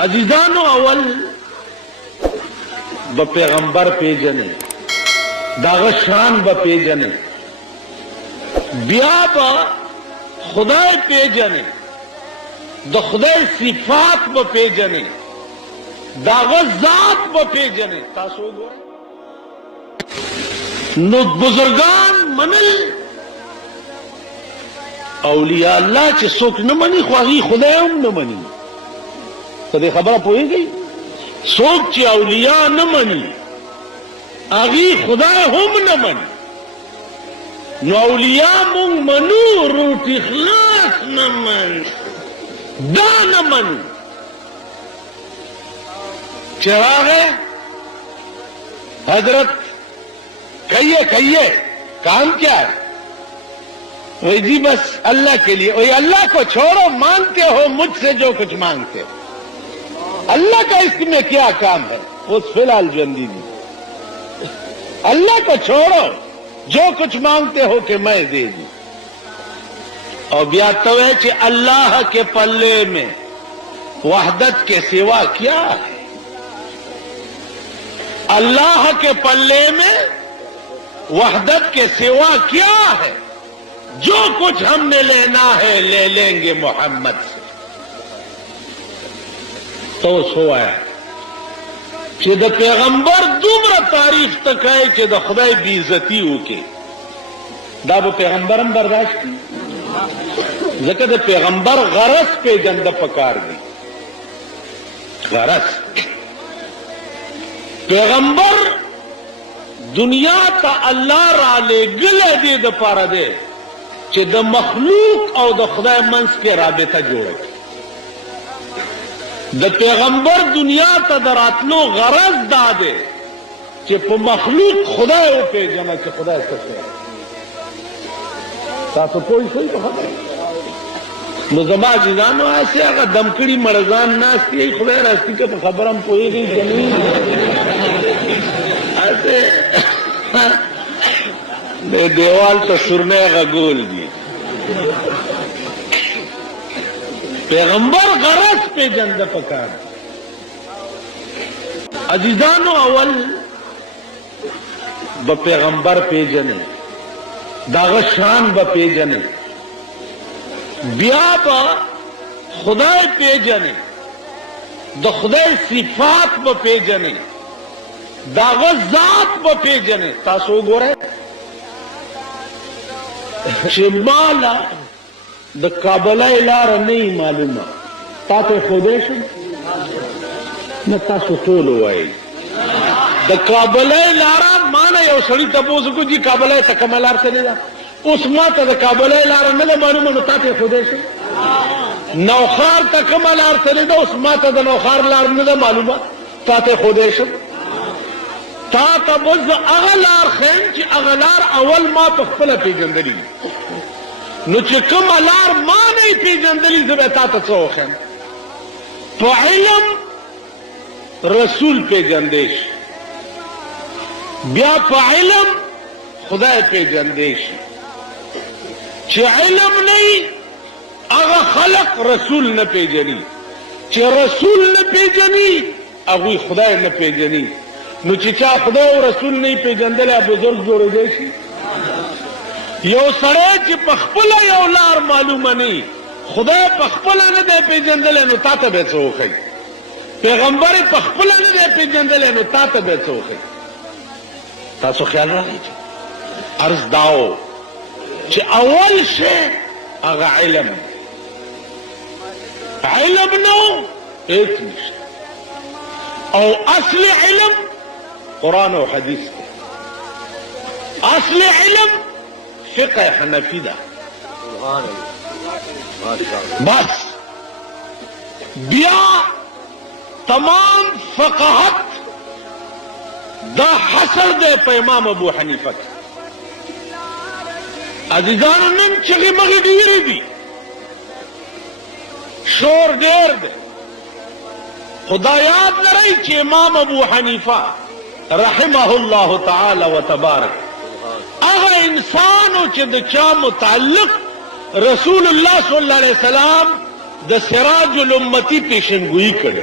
عزیزانو اول با پیغمبر پیجنے داغ شان با پیجنے بیا با خدای پیجنے دا خدای صفات با پیجنے داغ ذات با پیجنے تاسو گو نو بزرگان منل اولیاء اللہ چی سوک نمانی خواہی خدای ہم نمانی تو دے خبرہ پوئے گئی سوک چی اولیاء نمانی آگی خدای ہم نمانی نو اولیاء مونگ منو روٹی خلاص نمانی دا نمانی چراغ ہے حضرت کہیے کام کیا ہے وہی جی بس اللہ کے لیے وہی اللہ کو چھوڑو مانگتے ہو مجھ سے جو کچھ مانگتے ہو اللہ کا اس میں کیا کام ہے اس فی الحال جندی دی اللہ کو چھوڑو جو کچھ مانگتے ہو کہ میں دے دی اور بیاتو ہے کہ اللہ کے پلے میں وحدت کے سوا کیا ہے اللہ کے پلے میں وحدت کے سوا کیا ہے جو کچھ ہم نے لینا ہے لے لیں گے محمد سے تو سو آیا کہ دا پیغمبر دومرا تعریف تکائے کہ دا خدای بیزتی ہو کے دا با پیغمبرم برداشت کی ذکر دا پیغمبر غرص پہ جندہ پکار گئی غرص پیغمبر دنیا تا اللہ را لے گلے دے دا پارا دے کہ دا مخلوق او دا خدای منس کے رابطہ جوڑے دا پیغمبر دنیا تا دراتلو غرض دا دے کہ پا مخلوق خدای ہو پہ جانا کہ خدای سکتے ہیں تاسو کوئی سوئی تو خبر نظمہ جزانو ایسے اگر دمکڑی مرزان ناستی ہے خدای راستی کے پا خبر ہم پوئے گئی زمین ایسے دیوال تو سرنے کا گول دی پیغمبر غرض پہ جندہ پکار عزیزانو اول با پیغمبر پہ جنے داغ شان با پہ جنے بیا با خدای پہ جنے دا خدای صفات با پہ جنے داغ ذات با پہ جنے تاسو گو رہے شمالا دا کابلہ لارا نہیں معلومہ تاتے خودیشن نا تاسو طولو آئی دا کابلہ لارا مانا یو سڑی تپوسو جی کابلہ تکمہ لار سے لے جا اس ماتا دا کابلہ لارا ندا معلومہ نو تاتے خودیشن نوخار تکمہ لار سے لے جا اس ماتا دا نوخار لار ندا معلومہ تاتے خودیشن تا بز اغلار خیم چی اغلار اول ما پخپل پی جندلی نو چی کم الار ما نہیں پی جندلی زبی تا سو خیم تو علم رسول پی جندیش بیا پا علم خدای پی جندیش چی علم نہیں اغا خلق رسول نہ پی جنی چی رسول نہ پی جنی اگوی خدای نہ پی جنی نو چچا خدا و رسول نہیں پہ جندلے بزرگ جوڑے جیسی یو سڑے چی پخپلا یو لار معلوم نہیں خدا پخپلا نہ دے پہ جندلے نو تا تبے سو خی پیغمبر پخپلا نہ دے پہ جندلے نو تا تبے سو خی تاسو خیال رہی چی عرض داؤ چی اول شے اگا علم علم نو ایک نشت او اصل علم قرآن و حدیث کے اصل علم فقہ حنفی دا بس بیا تمام فقہت دا حسر دے پہ امام ابو حنیفہ کی عزیزان نم چگی مگی دیری دی شور دیر دے خدا یاد نہ رہی چی امام ابو حنیفہ رحمہ اللہ تعالی و تبارک اگر انسانو چی دا چا متعلق رسول اللہ صلی اللہ علیہ وسلم دا سراج الامتی پیشنگوئی کرے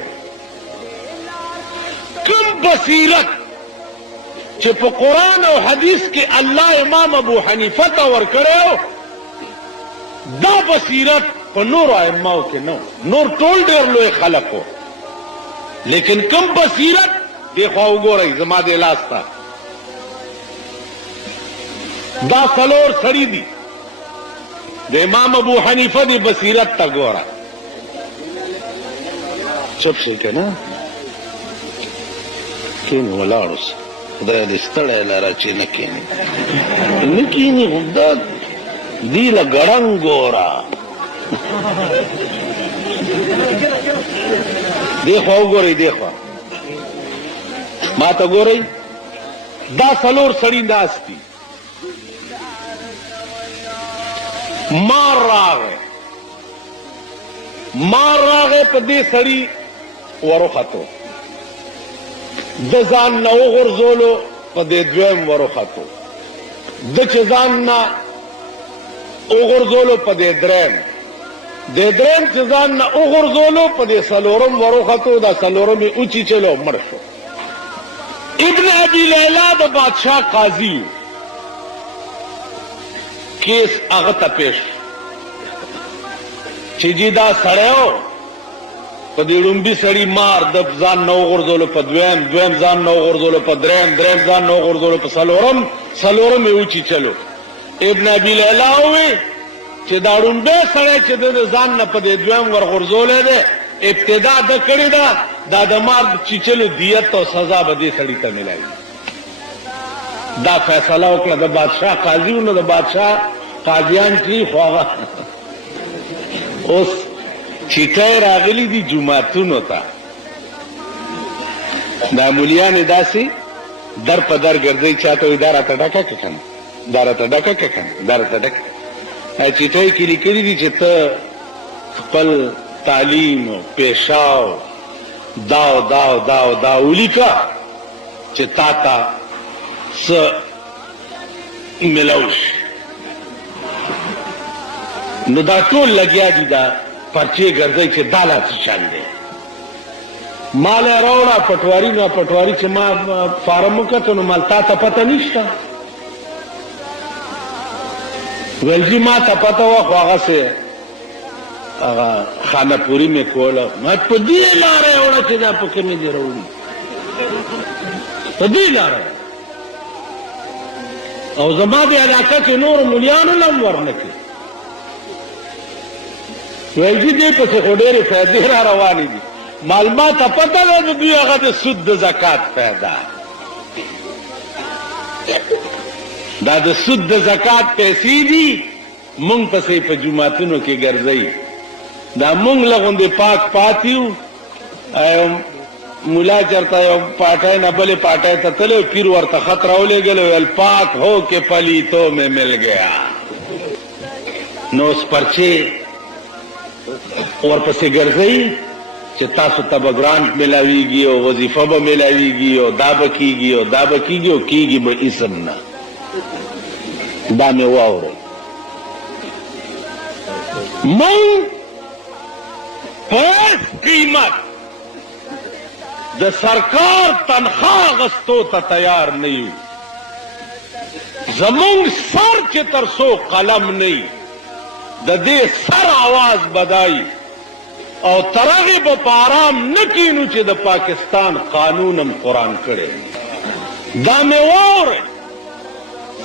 بصیرت چې په قرآن او حدیث کې الله امام ابو حنیفه ته ورکړی دا بصیرت په نورو ائمهو کې نه نور ټول ډېر لوی خلق و لیکن کم بصیرت دې خوا وګورئ زما دې لاس ته دا څلور سړي دي د امام ابو حنیفه دی بصیرت تا ګوره چپ شئ که نه کینې ولاړ اوسه خدای دې ستړی لره چې نه کینې نه کینې خو دا دی له ګړنګ ګوره دې خوا وګورئ دې خوا ما ته ګورئ دا څلور سړي ناست دي مار راغی په دې سړي وروختو د ځان نه وغورځولو په دې دویم وروختو د چې ځان نه وغورځولو په دې دریم د دریم چې ځان نه وغورځولو په دې څلورم وروختو دا څلورم یې وچیچلو مړ شو ابن ابي لیلا د بادشاہ قاضي کیس هغه ته پیش چې جی دا سړی و په دې ړومبي سړي مار د ځان نه وغورځولو په دویم ځان نه وغورځولو په دریم ځان نه وغورځولو په څلورم یې وچیچلو ابن ابي لیلا ووی چې دا ړومبی سړی چې د ځان نه په دې دویم ورغورځولی دی ابتدا ده کړې ده دا د مار چیچلو دیت او سزا به دې سړي ته میلاوي دا فیصله وکړه د بادشاہ قاضي و نو د بادشاہ قاضیان چې خو هغه اوس چیټۍ راغلي دي جوماتونو ته دا مولیانې داسې در په در ګرځئ چاته وایي دا راته ډکه که که نه دا راته ډکه که که نه دا راته ډکه چیټۍ کې لیکلي دي چې ته خپل تعلیم او پیشه او دا ولیکه چې تا ته څه ملاو شي نو دا ټول لګیا دي دا پرچې ګرځئ چې دا لا څه شان دی مال یې راوړه پټواري نه پټواري چې ما فارم وکتو نو مال تا ته پته نشته ویل جي ما ته پته وه خو هغسې هغه خانه پوري مې کوله ما په دې لاره یې وړه چې دا په کومې دې راوړي په دې لاره او زما د علاقه کې نور مولیانو نه هم ورنه کړي ویل جي دې پسې خو ډېرې فایدې را روانې دي مال ما ته پته ده د دوی هغه د سود د زکات پیدا دا د سود د زکات پیسې دي مونږ پسې په جوماتونو کې ګرځئ دا مونږ له غوندې پاک پاتې یو ملا چرته یو پاټی نه بلې پاټی ته تللی پیر ورته خط راولېږلی ویل پاک ہو کہ پلیتوں میں مل گیا نو اوس پرچې ورپسې ګرځئ چې تاسو ته به ګرانټ میلاویږي او وظیفه به میلاویږي او دا به کېږي او دا به کېږي او کېږي به اسم نه دا مې واورئ مونږ په هیڅ قیمت د سرکار تنخوا اخیستو ته تیار نه یو زمونږ سر چې تر څو قلم نه وي د دې سر آواز بدایي او تر هغې به په آرام نه کینو چې د پاکستان قانون هم قرآن کړی دا مې واورئ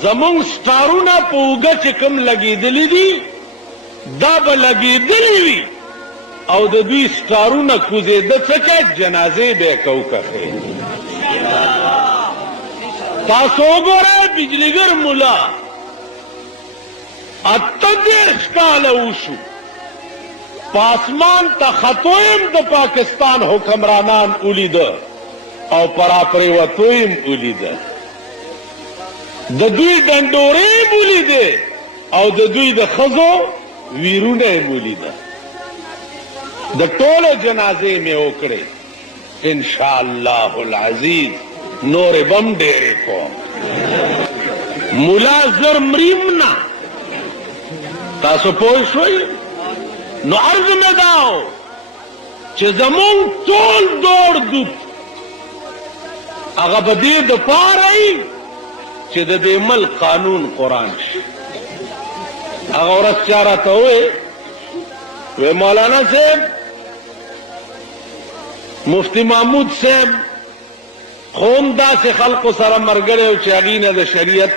زمونږ سټارونه په اوږه چې کوم لګېدلي دي دا به لګېدلي وي او د دوی سټارونه کوزېده څه کوي جنازې به یې کوکخې تاسو وګورئ بجلیګر ملا 38 کاله وشو په اسمان ته ختو یم د پاکستان حکمرانان ولیده او په راپرېوتو یم ولیده د دوی ډنډورې یم ولیدې او د دوی د ښځو ویرونه یم ولیده د ټولو جنازې مې وکړې انشاءالله العزیز نورې به هم ډېرې کوم ملا زر مریم نه تاسو پوه شوئ نو عرض مې دا و چې زمونږ ټول دوړ دوت هغه به دې دپاره وي چې د دې ملک قانون قرآن شي. هغه ورځ چا راته وویل وی مولانا صاحب مفتی محمود صاحب خو هم داسې خلقو سره ملګری و چې هغې نه د شریعت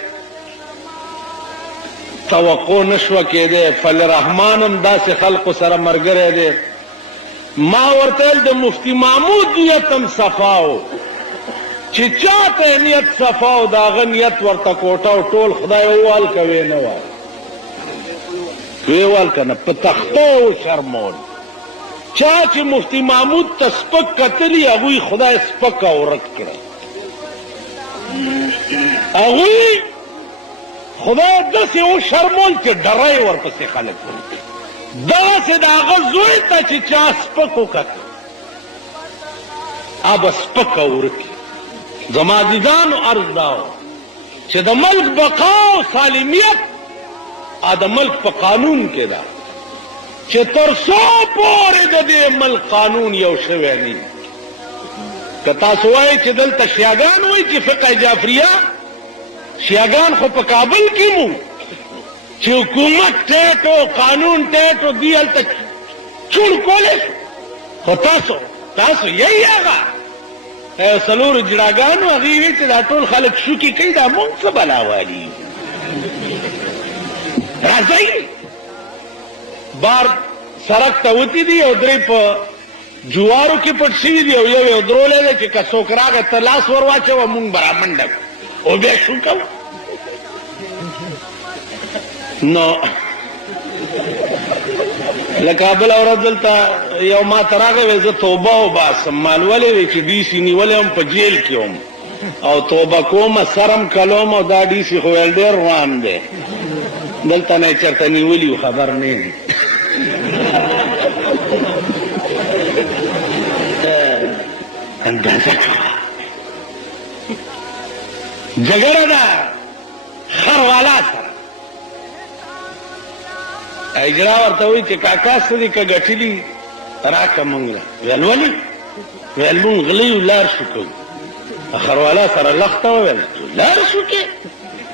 توقع نشوه کېدی. فل رحمان هم داسې خلقو سره ملګری دی. ما ورته ویل د مفتی محمود نیت هم صفا و چې چاته نیت صفا و د هغه نیت ورته کوټه و ټول خدای ووال که وی نه وال وی وال که نه په تختو شرمول. چا چې مفتی محمود ته سپک کتلي هغوی خدای سپک او ورک کړه. هغوی خدای داسې وشرمول چې ډری ورپسې خلک وي. داسې د هغه زوی ته چې چا سپک وکتل هغه سپک او ورک. زما عزیزانو عرض دا و چې د ملک بقا او سالمیت د ملک په قانون کې ده چې تر څو پورې د دې ملک قانون یو شوی نه وي. که تاسو وایئ چې دلته شیعګان وایي چې فقه جعفریه، شیعګان خو په کابل کې مو چې حکومت ټیټ و قانون ټیټ و دوی هلته چوڼ کولی شو. خو تاسو یی هغه څلورو جړاګانو هغې وی چې دا ټول خلک شوکې کوي دا مونږ څه بلا والي. راځئ بار سړک ته وتي دي او درې په جوارو کې پټ شوي دي او یو یې درولی دی چې که څوک راغی ته لاس ور واچوه مونږ به رامنډه کړو او بیا شو کوو. نو لکه بله ورځ دلته یو ما ته راغی وی زه توبه وباسم. مال ولې وی چې ډي سي نیولی هم په جیل کې وم او توبه کومه سرم کلوم او دا ډي سي خو ویل ډېر روان دی دلته نه یې چېرته نیولي و خبر نه یم. اندازه کوه جګړه ده خروالا سره. اجرا ورته وایي چې کاکا څه دي که ګټلي راکه مونږ له. ویل ولې؟ ویل مونږ غلی یو لار شو کوو. خروالا سره لخته وویل لار شو کې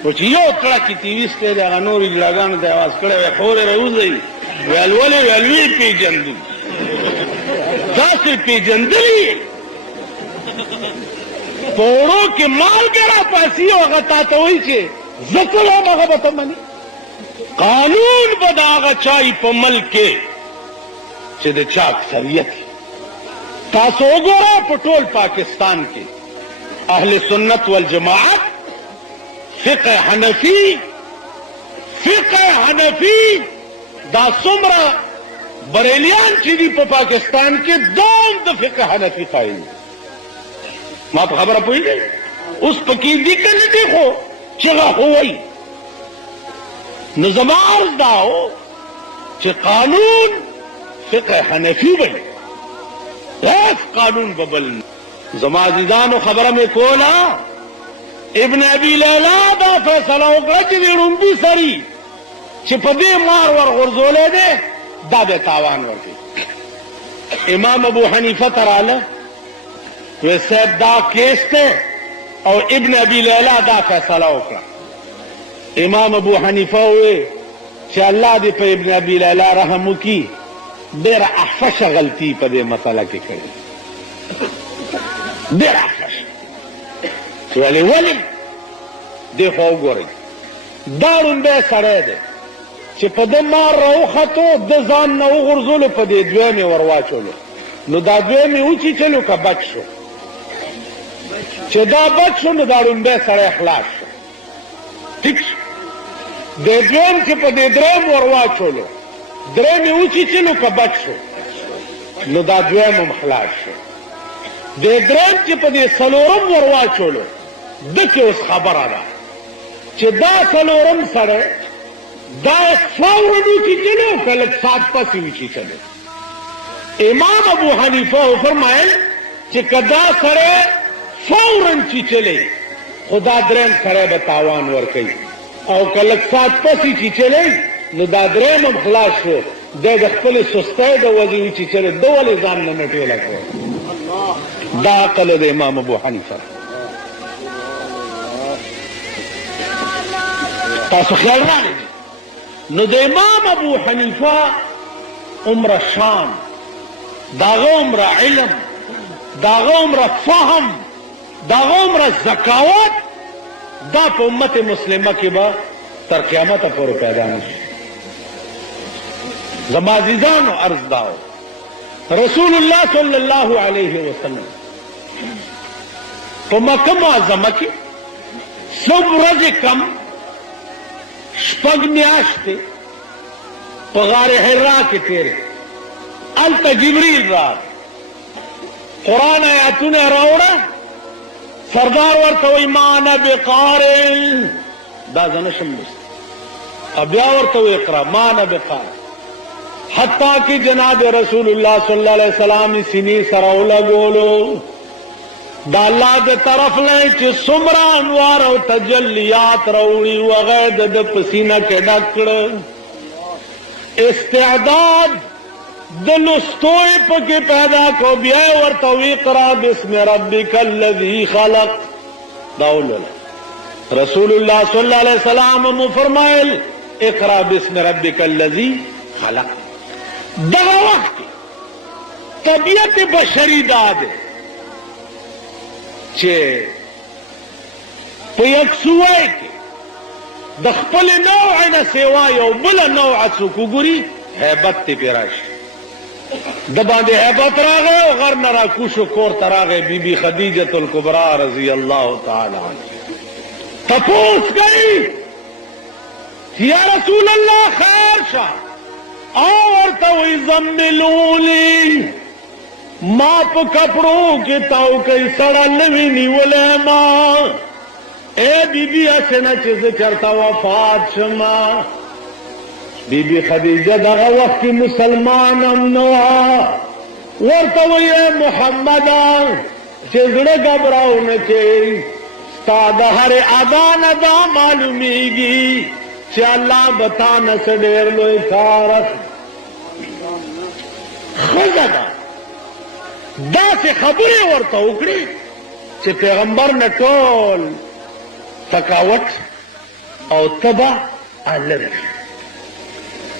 خو چې یو کړک یې تېویستی دی هغه نورو جلاګانو ته یې اواز کړی وی خورې راوځئ. ویل ولې؟ ویل ویې پېژندو. تاسې پېژندلي په وړو کې مالګه راپاسي او هغه تا ته وایي چې زه څه یم هغه به ته مني. قانون به د هغه چای په ملک کې چې د چا اکثریت وي. تاسو وګورئ په ټول پاکستان کې اهل سنت والجماعت فقه حنفي دا څومره بریلیان چې دي په پاکستان کې دوم د فقه حنفي قایل دي. ما په خبره پوهېږئ؟ اوس پکې دي که نه دي خو چغه خو وایي. نو زما عرض دا و چې قانون فقه حنفي بل هیڅ قانون به بل نه. زما عزیزانو خبره مې کوله ابن ابي لیلا دا فیصله وکړه چې د ړومبي سړي چې په دې مار ورغورځولی دی دا به تاوان ورکوي. امام ابو حنیفه ته راله وی صاحب دا کیس دی او ابن ابي لیلا دا فیصله وکړه. امام ابو حنیفه وی چې الله دې په ابن ابي لیلا رحم وکړي ډېره احفشه غلطي په دې مسله کې کړې ډېره احفشه. ویلې ولې؟ دې خو وګورئ دا ړومبی سړی دی چې په ده مار راوختو ده ځان نه وغورځولو په دې دویم یې ور واچولو. نو دا دویم یې وچیچلو که بچ شو؟ چې دا بچ شو نو دا ړومبی سړی خلاص شو. ټیک شو. د دویم چې په دې دریم ور واچولو دریم یې وچیچلو که بچ شو نو دا دویم هم خلاص شو. د دریم چې په دې څلورم ور واچولو ده کې اوس خبره ده چې دا څلورم سړی دا فوراً وچیچلو که لږ ساعت پسې وچیچلو. امام ابو حنیفه وفرمایل چې که دا سړی فوراً چیچلی خو دا دریم سړی به تاوان ورکوي او که لږ ساعت پسې چیچلی نو دا دریم هم خلاص شو. دی د خپلې سستۍ د وجې وچیچلی ده ولې ځان نه نه ټېله کړی. دا عقل د امام ابو حنیفه. تاسو خیال راغلی دی. نو د امام ابو حنیفه عمره شان، داغه عمره علم، داغه عمره فهم، داغه عمره ذکاوت، دا په امت مسلمه کې به تر قیامته پورې پیدا نشي. زما عزیزانو عرض داو رسول الله صلی الله علیه وسلم په مکه معظمه کې څو ورځې کم شپږ میاشتې په غار حرا کې تېرې. هلته جبریل راغی، قرآن آیاتونه راوړه. سردار ورته وایي ما انا بقارئ، دا زه نشم لوستی. بیا ورته وایي اقرا، ما انا بقارئ. حتیٰ کہ جناب رسول اللہ صلی اللہ علیہ وسلم سینی سره ولګولو دا الله د طرف نه چې څومره انوار او تجلیات راوړي وغه د پسینه کې ډک کړه. استعداد د لستوی پکې پیدا کو. بیا ورته وی اقرا بسم ربک الذی خلق. دا ولله رسول الله صلی الله علیه وسلم مو فرمایل اقرا بسم ربک الذی خلق. دغه وخت طبیعت بشری دا ده چې په یک سوای کې د خپل نوع نه سوا یو بل نوع څوک وګوري هیبت ته راشي. د باندې هیبت راغی او غر نه راکوشو کور ته راغی. بی بی خدیجه الکبرا رضی الله تعالی عنها تپوس گئی یا رسول الله خیر شه ورته وی زملولی ما په کپړو کې تاو کوي سړه نوی نیولې ما. اے بی بی اسنه چې زه چرته وفات شما. بی بی خدیجه دغه وخت کې مسلمان هم نه وه. ورته وی محمد چې زړه ګبراو نه کوي ستا د هرې ادا نه دا معلومیږي چې الله بتا نه څه ډېر لوی کار ښځه ده. داسې خبرې ورته وکړي چې پیغمبر نه ټول تکاوت او تبه لرې شي.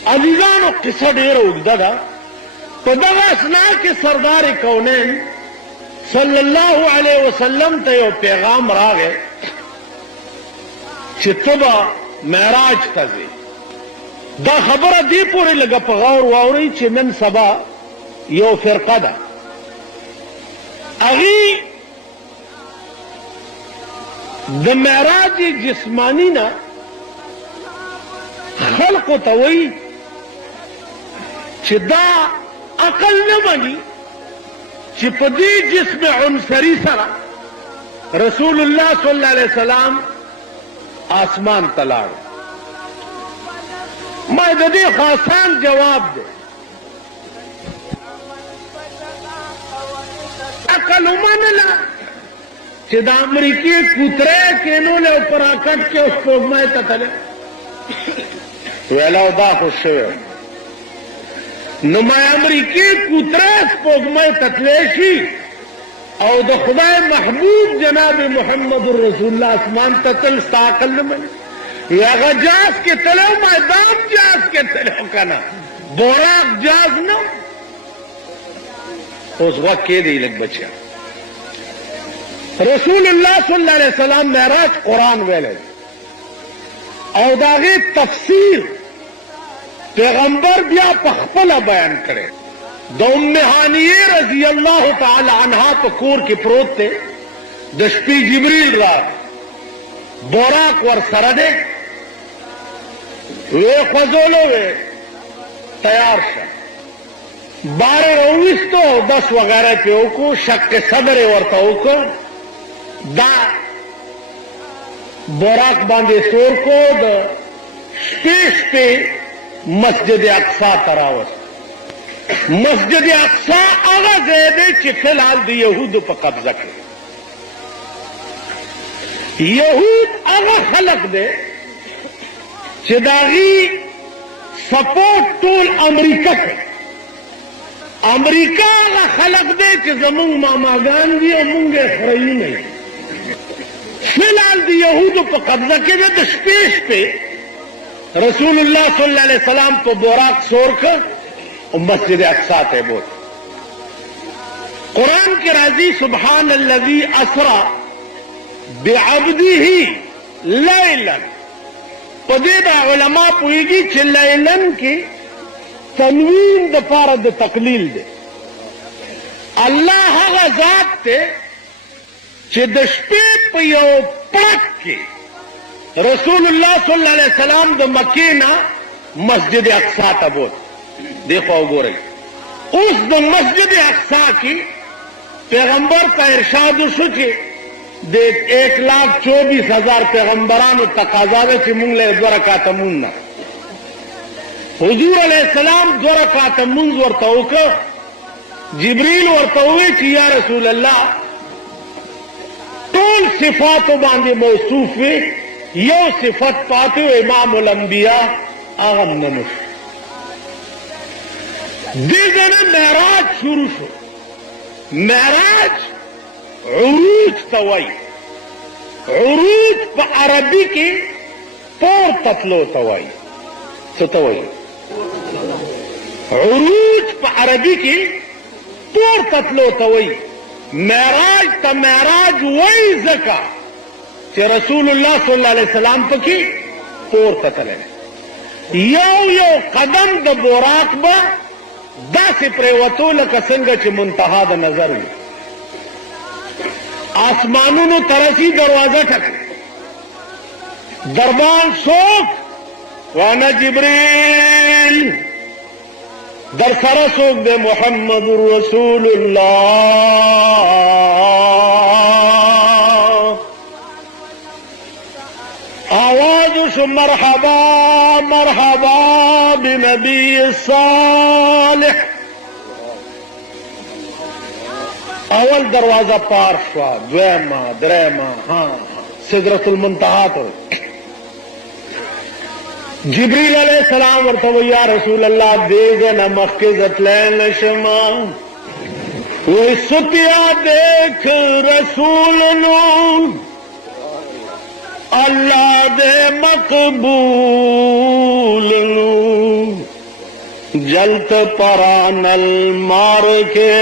عزیزانو قصه ډېره اوږده ده. په دغه اثنا کې سردار کونین صلی الله علیه وسلم ته یو پیغام راغی چې تبه معراج ته ځي. دا خبره دې پورې لږه په غور واورئ چې نن سبا یو فرقه ده هغې د معراج جسمانی نه خلقو ته وایي چې دا عقل نه مني چې په دې جسم عنصري سره رسول الله صلی الله علیه وسلم آسمان ته لاړ. ما د دې خو آسان جواب دی. عقل ومنله چې د امریکې کوتری کېنولی او په راکټ کې او سپوږمۍ ته تللی. ویل او دا خو شوی نو ما امریکې کوتری سپوږمۍ ته تللی شي او د خدای محبوب جناب محمد رسول الله اسمان ته تل ستا عقل نه مني. هغه جاز کې تلو ما دام جاز کې تلو که نه بوراق جاز نه. اوس غوږ کېدی لږ بچیا. رسول الله صلی الله علیه وسلم معراج قرآن ویلی او د هغې تفسیر پیغمبر بیا په خپله بیان کړی. د ام هانیه رضی الله تعالی عنها په کور کې پروت دی. د شپې جبریل راغی، بوراق ورسره دی. وی خوځولو وی تیار شه. بار راویستو او دس وغیره پې وکړو. شق صدر یې ورته وکړ. دا بوراق باندې سور کو. د شپې شپې مسجد اقصا ته راوست. مسجد اقصا هغه ځای دی چې فلحال د یهودو په قبضه کې. یهود هغه خلق دی چې د هغې سپورټ ټول امریکا کوي. امریکا هغه خلق دی چې زمونږ ماماګان دي او مونږ یې خورهیونه یو. فلحال د یهودو په قبضه کې دی. د شپې شپې رسول اللہ صلی اللہ علیہ وسلم کو براق سور کر اور مسجد اقصی تے بوت قرآن کے راضی سبحان الذی اسرا بعبدہ لیلا پدیدہ علماء پوئیگی چھ لیلن کی تنوین دا پارد تقلیل دے اللہ هغه ذات تے چھ دشپی پیو پڑک کی رسول اللہ صلی اللہ علیہ وسلم دا مکینہ مسجد اقصی تا بوت دیکھو گو رہی اس دا مسجد اقصی کی پیغمبر کا ارشاد شو چھ دے 1,24,000 پیغمبرانو تقاضا دے چھ مونگ لے 2 رکعت موننا حضور علیہ السلام 2 رکعت مونز ورطاوکا جبریل ورطاوی چھ یا رسول اللہ طول صفاتو باندے موصوف وی یو صفت پاتے امام الانبیاء آغم نمش دیزن معراج شروع شو معراج عروج توائی عروج پا عربی کی پور تطلو توائی سو توائی عروج پا عربی کی پور تطلو توائی معراج تا معراج وی زکا کہ رسول اللہ صلی اللہ علیہ وسلم پا کی پور تطلے یو قدم دا براق با دا سی پریوتو لکا سنگا چی منتہا دا نظر ہوئی آسمانوں نو ترسی دروازہ ٹھک دربان سوک وانا جبریل در سر سوک دے محمد رسول اللہ آواز شو مرحبا مرحبا بنبی صالح اول دروازہ پار شوا دویما دریما ہاں سدرۃ المنتہا تو جبریل علیہ السلام ورطو یا رسول اللہ دیگے نمخ کے زتلین شما وی ستیا دیکھ رسول نون اللہ دے مقبول نون جلت پرانل مار کے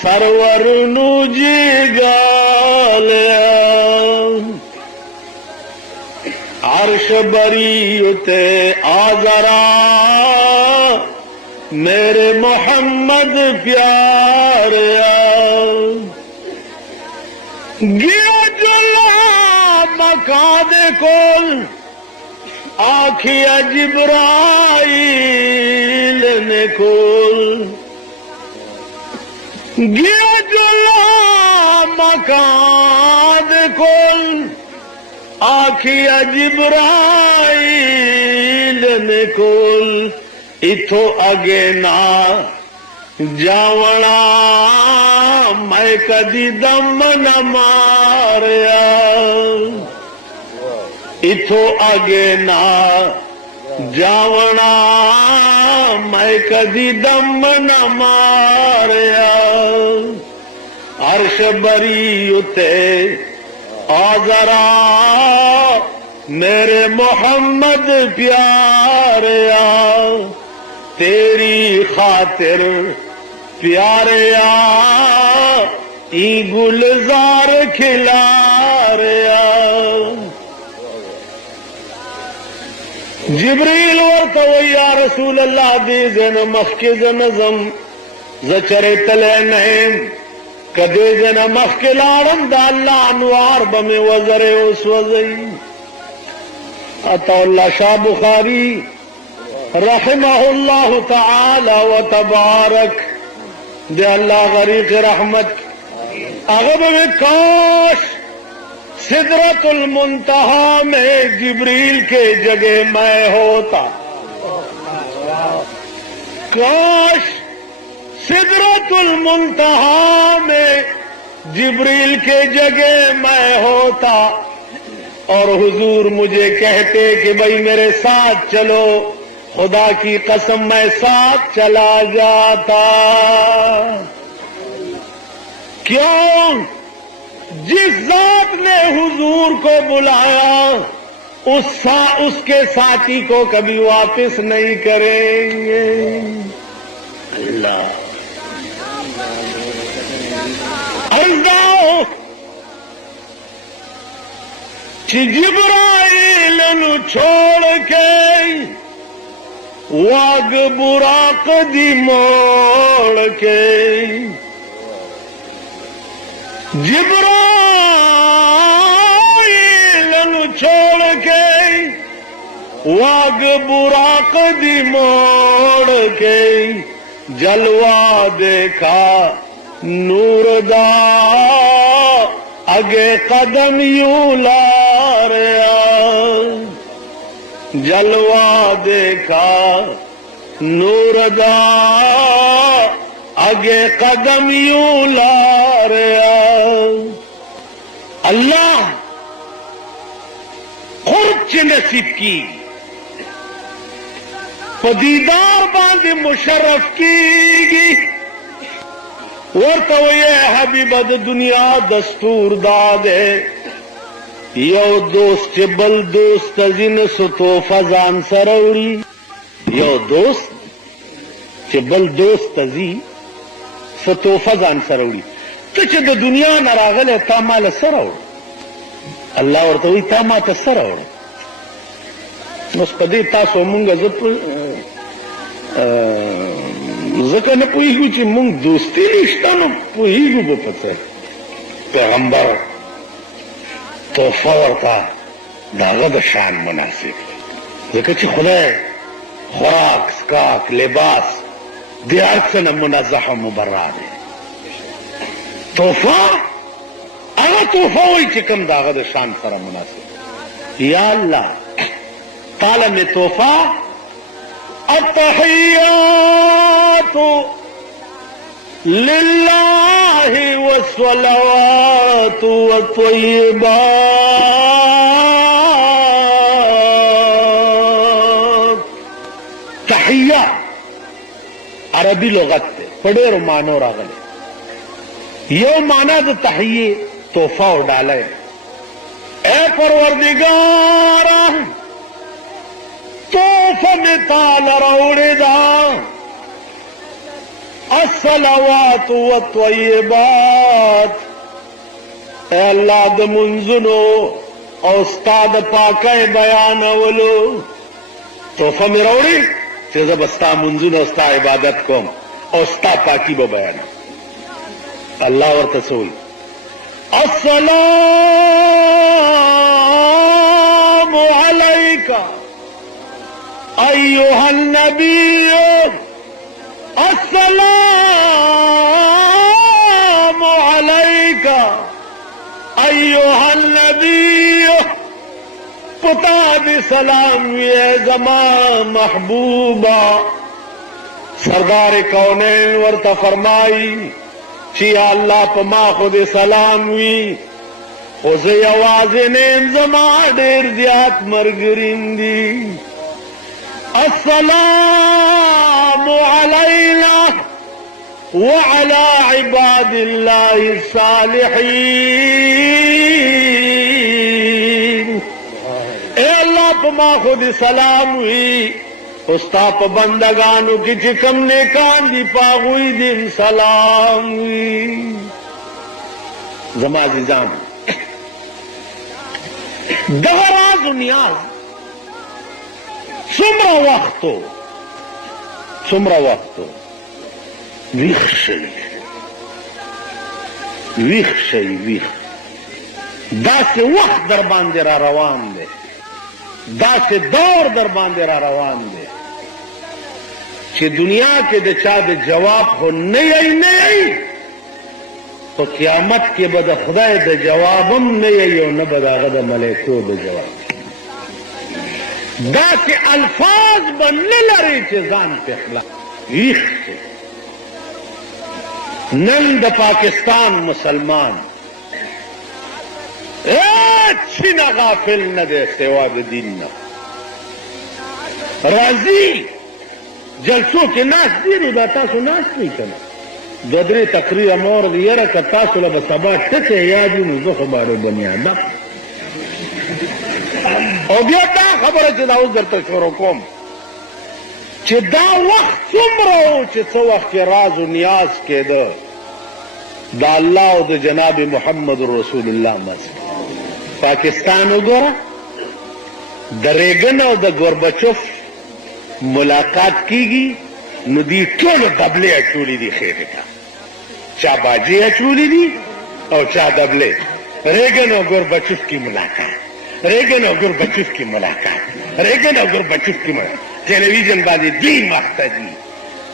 سرور نو جی گالیا عرش بریتے آزرا میرے محمد پیاریا گیا جلا مکان کول آکھیا جبرائیل نے کول گیا جلا مکان کول آکھیا جبرائیل نے کول اتھو اگے نا جاونا میں کدی دم نہ ماریا اتھو اگے نا جاونا میں کدی دم نہ ماریا عرش بری اتے آزرا میرے محمد پیاریا تیری خاطر پیاریا ای گلزار کھلاریا جبریل ورطو یا رسول اللہ دیزن مخکز نظم زچر تلے نیم کدیزن مخکلارم دا اللہ انوار بم وزر اس وزی عطا اللہ شاہ بخاری رحمہ اللہ تعالی و تبارک دے اللہ غریق رحمت اغب میں کاش سدرۃ المنتہا میں جبریل کے جگہ میں ہوتا کاش سدرۃ المنتہا میں جبریل کے جگہ میں ہوتا اور حضور مجھے کہتے کہ بھائی میرے ساتھ چلو خدا کی قسم میں ساتھ چلا جاتا کیوں جس ذات نے حضور کو بلایا اس کے ساتھی کو کبھی واپس نہیں کریں گے. اللہ ارزاؤ کہ جبرائیل نو چھوڑ کے واگ براق دی موڑ کے جبرائیل نو چھوڑ کے واگ براق دی موڑ کے جلوہ دیکھا نور دا اگے قدم یوں لاریا جلوہ دیکھا نور دا اگے قدم یوں لاریا. اللہ قرب چی نصیب کی پدیدار باندھ مشرف کی گی ورطا وی حبیب دا دنیا دستور دادے یو دوست چی بل دوست زین ستوفہ زان سروڑی یو دوست چی بل دوست زی ستوفہ زان سروڑی تو چی دا دنیا نراغل ہے تا مال سروڑ اللہ ورطا وی تا ما تا سروڑ اس پدی تاسو مونگا ذکر نے پوئیگو چی مونگ دوستی رشتہ نو پوئیگو بپتا پیغمبر توفہ ورطا داغد شان مناسب ذکر چی خدای خوراک سکاک لباس دیارت سے منزح و مبراد ہے توفہ اگا توفہ ہوئی چی کم داغد شان سر مناسب. یا اللہ تعالی میں توفہ التحیات للہ والصلوات والطیبات تحیہ عربی لغت تے پڑے رو مانو راغلے یو مانا دو تحیہ توفہ ڈالے اے پروردگارہ توفہ میں تال روڑے دا الصلوات والطیبات اے اللہ دا منزنو استاد پاکے بیانولو توفہ میں روڑی چیزا بستا منزنو استا عبادت کو استا پاکی با بیانا اللہ ورتسول السلام علیکہ ایوہ النبی السلام علیکہ ایوہ النبی پتا بھی سلام یہ زمان محبوبہ سردار کونین ورطا فرمائی چیا اللہ پما خود سلام وی خوزی آوازنین زمان دیر زیاد مرگرین السلام علینا وعلى عباد اللہ الصالحین. اے اللہ پما خود سلام ہوئی استاپ بندگانو کی چکم نے کان دی پاغوی دن سلام ہوئی. زما عزیزان دہراز و نیاز سمرا وقتو ویخ شئی دا سے وقت در باندے را روان دے دا سے دور در باندے را روان دے چھ دنیا کے دے چاہ دے جواب ہو نہیں آئی تو قیامت کے بدا خدا دے جوابم نہیں آئی اور نہ بدا غدا ملیکو دے جواب دا سے الفاظ بننے لرے چھ زان پہ اخلاق ویخ سے نن دا پاکستان مسلمان اچھی نہ غافل نہ دے سوا دے دین نہ راضی جلسوں کے ناس دیرو دا تاسو ناس نہیں کنا دودری تقریر مور دیرہ کا تاسو لبا سبا ٹکے یادی نزخ بارو بنیادہ او بیا دا خبره چې دا اوس درته شروع کوم چې دا وخت څومره و چې څه وخت کې راز و نیاز کېده د الله او د جناب محمد رسول الله مسجد پاکستان وګوره د ریګن او د ګوربچوف ملاقات کیږي نو دی ټولو دبلې اچولې دي خیرې ته چا باجې اچولې دي او چا دبلې ریګن او ګوربچوف کی ملاقات ریګن او ګوربچوف کی ملاقات ریګن او ګوربچوف کی ملاقات ټلویزیون باندې دوی مخته دي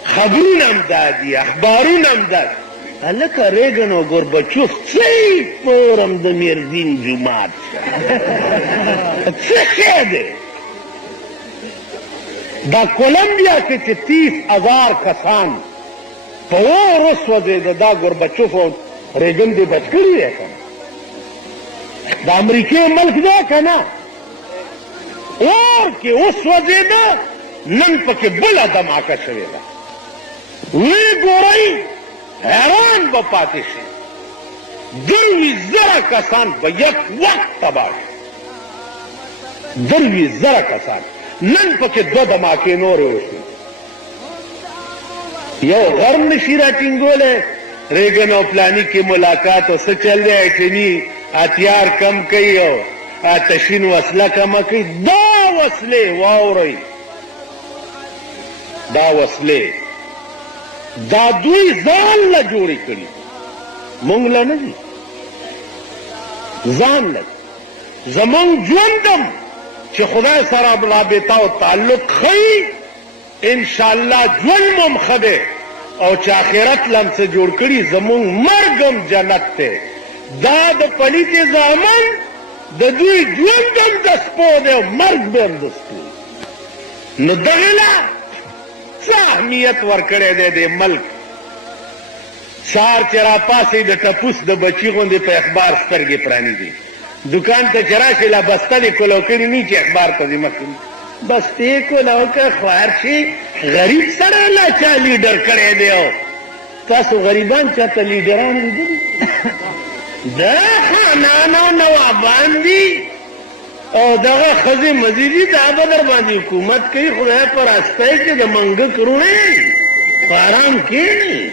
خبرونه هم دا دي اخبارونه هم دا هلکه ریګن او ګوربچوف څه پورم د میردین جومات څه شی دی دا کولمبیا کې چې 30,000 کسان په اور وسوځېده دا ګوربچوف او ریګن دې بچ کړي دی که نه د امریکې ملک دی که نه اور کې وسوځېده نن پکې بله دماکه شوې ده وی ګورئ حیران به پاتې شي 20,000 کسان په یک وخت تباه شي 20,000 کسان نن پکې 2 دماکې نورې وشي یو غرم نشي راټینګولی ریګن او پلانی کې ملاقات او څه چل دی ایټمي هتیار کم کوي او آتشین وسله کمه کوي دا وسلې واورئ دا وسلې دا دوی ځان له جوړې کړي مونږ له نه دي ځان له زمونږ ژوندم چې خدای سره رابطه او تعلق ښیي انشاءالله ژوند مو ښه دی او چې آخرت لم څه جوړ کړي زمونږ مرګ هم جنت دی دا د پلیتې زامن د دوی ژوند هم د سپو دی او مرګ به هم د سپو نو دغې له څه اهمیت ورکړی دی د ملک سهار چې راپاسئ د ټپوس د بچي غوندې په اخبار سترګې پرانیزي دکان ته چې راشي لا بسته دې کولو کړي نه چې اخبار ته دې مخکې بستې کولو که خوار شي غریب سړی لا چا لیډر کړی دی او تاسو غریبان چاته لیډران لیدلي دا خانانو نوابان دي او دغه ښځې مزې دي دا به در باندې حکومت کوي خدای په راستۍ کې د منګک روڼې په ارام کښېني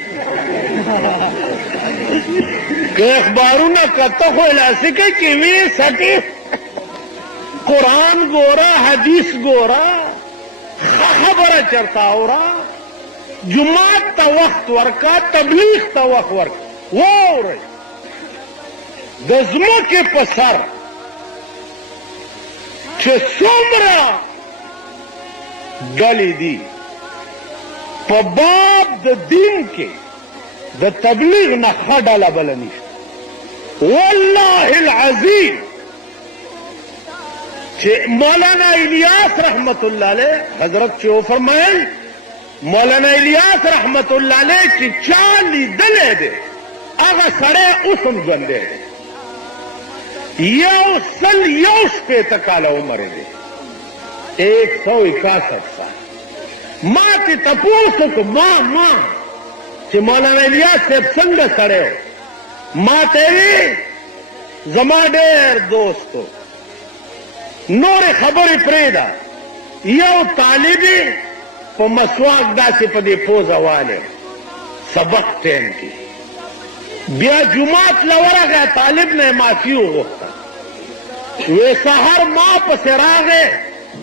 که اخبارونه کته خو لاسې کوي چې ویې سټې قرآن ګوره حدیث ګوره ښه خبره چېرته اوره جومات ته وخت ورکه تبلیغ ته وخت ورکه واورئ د ځمکې په سر چې څومره ډلې دي په باب د دین کې د تبلیغ نه ښه ډله بله نشته والله العظیم چې مولانا الیاس رحمت الله علیه حضرت چې وفرمایل مولانا الیاس رحمت الله علیه چې چا لیدلی دی هغه سړی اوس هم ژوندی دی 161 کاله عمر دی 161 سال ما ته تپوس وکړو ما چې مولانا الیاس صاحب څنګه سړی و ما ته وی زما ډېر دوستو نورې خبرې پرېږده یو طالب په مسواک داسې په دې پوزه والی سبق ټایم کې بیا جومات له ورغی طالب نه یې معافي وغوښته وی سهار ما پسې راغی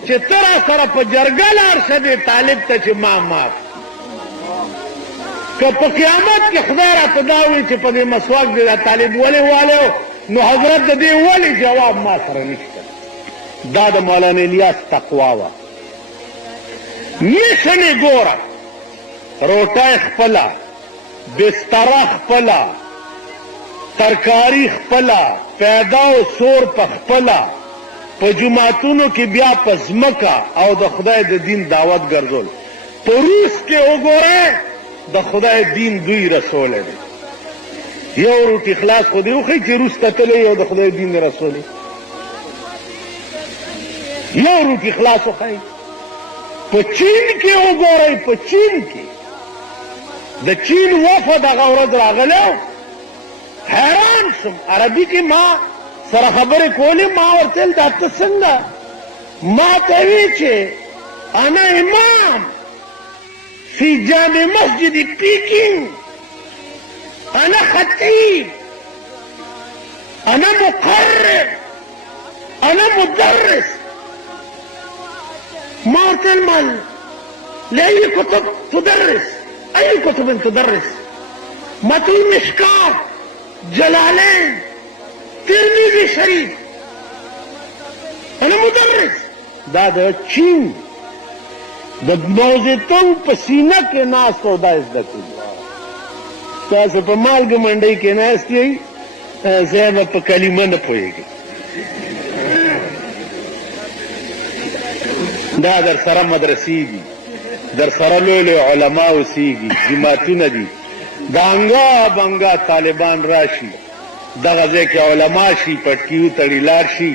چې ته را سره په جرګه لاړ شه دې طالب ته چې ما معاف که په قیامت کې خدای راته دا وایي چې په دې مسواک دې دا طالب ولې والی نو حضرت د دې ولې جواب ما سره نشته دا د مولانا الیاس تقوا وه میشنې ګوره روټۍ خپله بستره خپله ترکاری خپله پیدا او سور په خپله په جوماتونو کې بیا په ځمکه او د خدای د دین دعوت ګرځول په روس کې وګورئ د خدای دین دوی رسولی دی یو روټي خلاص خو دې وښیي چې روس ته تللی او د خدای دین رسولی یو روټي خلاص وښیي په چین کې وګورئ په چین کې د چین وفد هغه ورځ راغلی حیران شم عربي کې ما سره خبرې کولې ما ورته ویل دا ته څنګه ما ته وی چې انا امام فی جامع مسجد پیکنگ، انا خطیب، انا مقرر، انا مدرس. ما قلت المال لأي كتب تدرس؟ أي كتب تدرس؟ ما تقول مشكات، جلالين، ترمذي شريف. أنا مدرس. دا چین د موزتون په سینه کې ناست او دا زده کوي. تاسو په مالګه منډۍ کې ناست یئ، زه به په کلمه نه پوهېږم. دا در سره مدرسې دي، در سره لوی لوی علما اوسېږي، جماعتونه دي. دانګا بانګا طالبان راشي، دغه ځای کې علما شي، پټکي وتړي لاړ شي،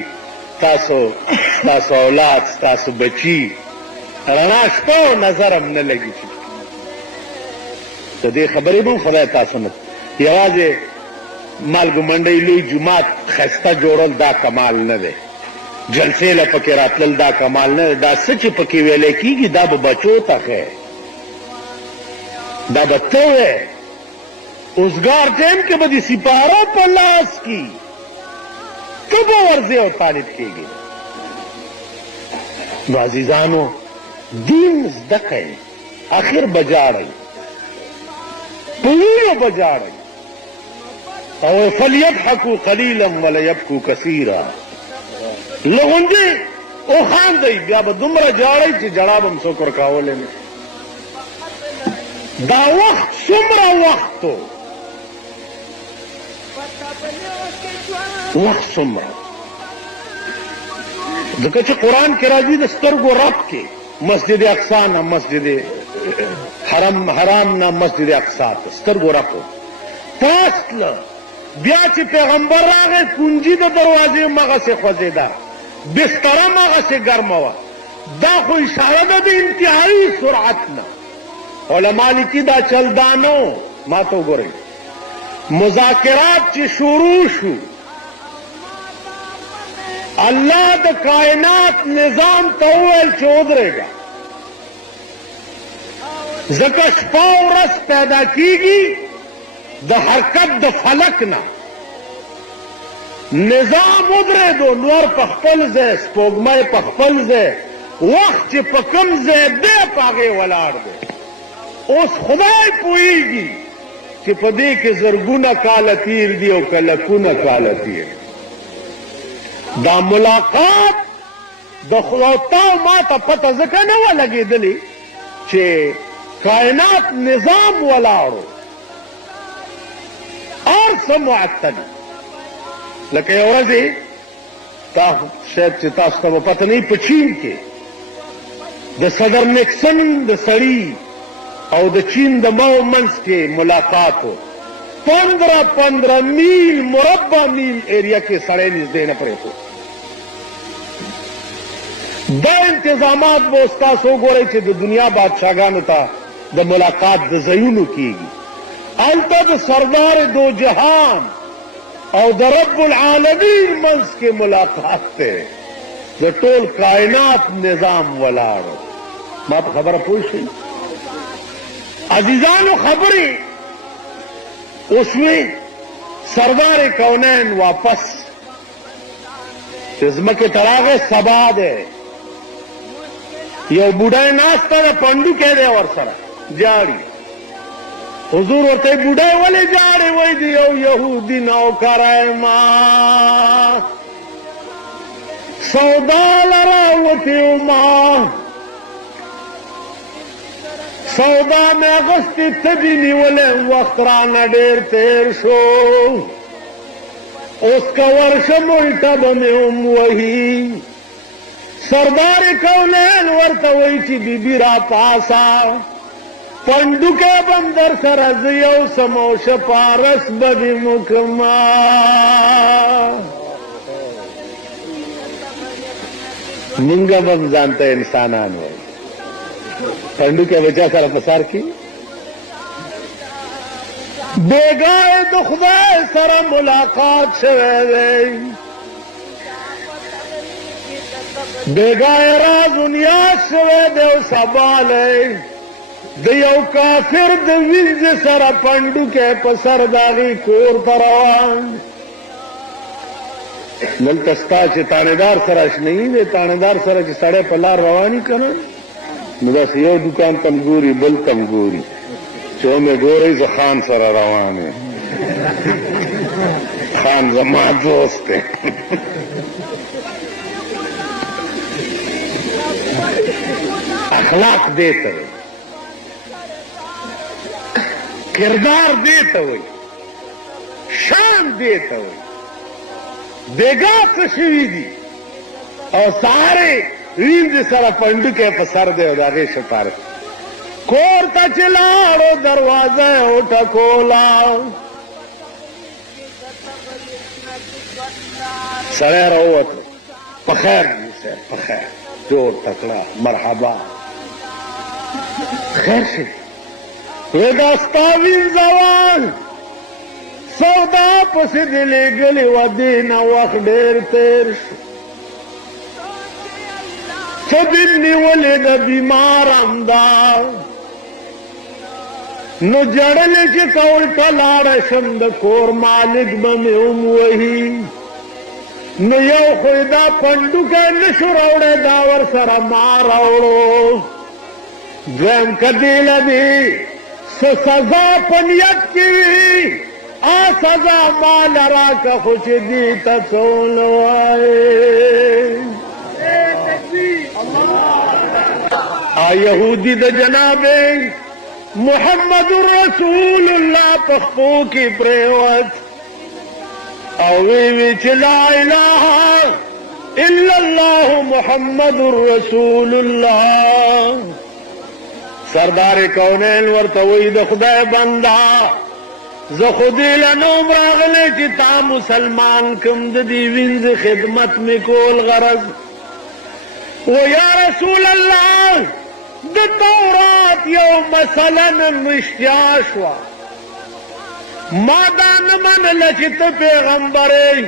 ستاسو اولاد، ستاسو بچي رڼا شپه او نظر هم نه لګي. چې د دې خبرې به خدای تاسو نه، یوازې مالګو منډۍ لوی جومات ښایسته جوړل دا کمال نه دی، جلسې له پکې راتلل دا کمال نه دی. دا څه چې پکې ویلی کېږي دا به بچو ته ښیې، دا به ته وی. اوسګار ټایم کې به د سپاره په لاس کې ته به ورځې او طالب کېږي. نو عزیزانو دین زده کئ، آخر به جاړئ، په وینو به جاړئ. او فلیضحکوا قلیلا ولیبکوا کثیرا. لغوندې وخاندئ، بیا به دومره جاړئ چې ژړا به هم څوک ورکولی نه. دا وخت څومره وخت و، وخت څومره، ځکه چې قرآن کې راځي د سترګو رب کې مسجد اقصا نه مسجد حرام نه مسجد اقصا ته سترګو رب پاستله. بیا چې پیغمبر راغی کنجي د دروازې مغسې خوځېده، بستره مغسې ګرمه وه. دا خو اشاره ده د انتهایي سرعت نه. علما لیکي دا چل دا نه. ما ته وګورئ، مذاکرات چې شروع شو، اللہ د کائنات نظام ته وویل چې ودرېږه، ځکه شپه او ورځ پیدا کېږي د حرکت د فلک نه. نظام ودرېدو، نور په خپل ځای، سپوږمۍ په خپل ځای، وخت چې په کوم ځای دی په هغې ولاړ دی. اوس خدای پوهېږي چې په دې کې زرګونه کاله تیر دي او که لکونه کاله تیر. دا ملاقات د خدای تا ما ته پته ځکه نه وه لګېدلې چې کائنات نظام ولاړو، هر څه معطل. لکه یو ورځې شاید چې تاسو ته به پته نه وي، په چین کې د صدر نیکسن د سړي او د چین د ماو منځ کې ملاقات و. 15 میل مربع میل ایریا کې سړی نږدې نه پرېښود. دا انتظامات به اوس تاسو وګورئ چې د دنیا بادشاهګانو ته د ملاقات د ځایونو کېږي. هلته د سردار دو جهان او د رب العالمین منځ کې ملاقات دی، د ټول کائنات نظام ولاړ. ما په خبره پوه شئ عزیزانو؟ خبرې وشوې، سردار کونین واپس چې ځمکې ته راغی، سبا دی. یو بوډۍ ناسته ده، پنډوکی دی ورسره، جاړي. حضور ورته وایي بوډۍ ولې جاړې؟ وایي د یو یهودي نوکری ما سودا له راوتې وما، سودا مې اغوستې تبې نیولې، وخت رانه ډېر تېر شو، اوس که ورشم الټه به مې هم وهي. سردار کونین ورته وایي چې بیبي را پاسه، پنډوکی به هم در سره زه یو سم او شپارس به دې مکما. مونږ به هم ځان ته انسانان وایو، پنډوکی به چا سره په سر کې بیګاه د خدای سره ملاقات شوی دی. بیگای راز نیاز شوی دیو سبالی دیو کافر د وینځ سره پنډو کې په سر داغي کور ته روان دلته ستا چې تانیدار سره اشنهي دی تانیدار سره چې سړی په لار رواني که نه نو داسې یو دوکان تم ګوري بل تم ګوري چې ومې ګورئ زه خان سره روان یم خان زما دوست دی اخلاق دیته وي کردار دیته وي شان دیته وي بیگا څه شوي دي او سارے وینځ سره پنډوکی په سر دی او د هغې شپاره کور ته چې لاړو دروازه یې وټکوله سړی راووتو په خیر دی صاحب په خیر جوړ تکړه مرحبا خیر شي وی دا ستا وینځوال سودا پسې دې لېږلې وه دې نه وخت ډېر تېر شو څه دل نیولې د بیمار همدا نو جړلې چې کول ته لاړه شم د کور مالک به مې هم وهي نو یو خو یې دا پنډوکی نه شو راوړی دا ورسره ما راوړو دویم که دې له دې څه سزا په نیت کې وي سزا مال راکه خو چې دې ته کول وایې یہودی د جناب محمد رسول اللہ پخپو کی پریوت او وی چې لا الہ الا اللہ محمد رسول اللہ سردار کونین ورته وی د خدای بندا زه خودی لنوم راغلی چې تا مسلمان کم د دې وینځ خدمت می کول غرض و یا رسول اللہ د تورات یو مثلا رښتیا شوه ما دا نه منله چې ته پیغمبر یې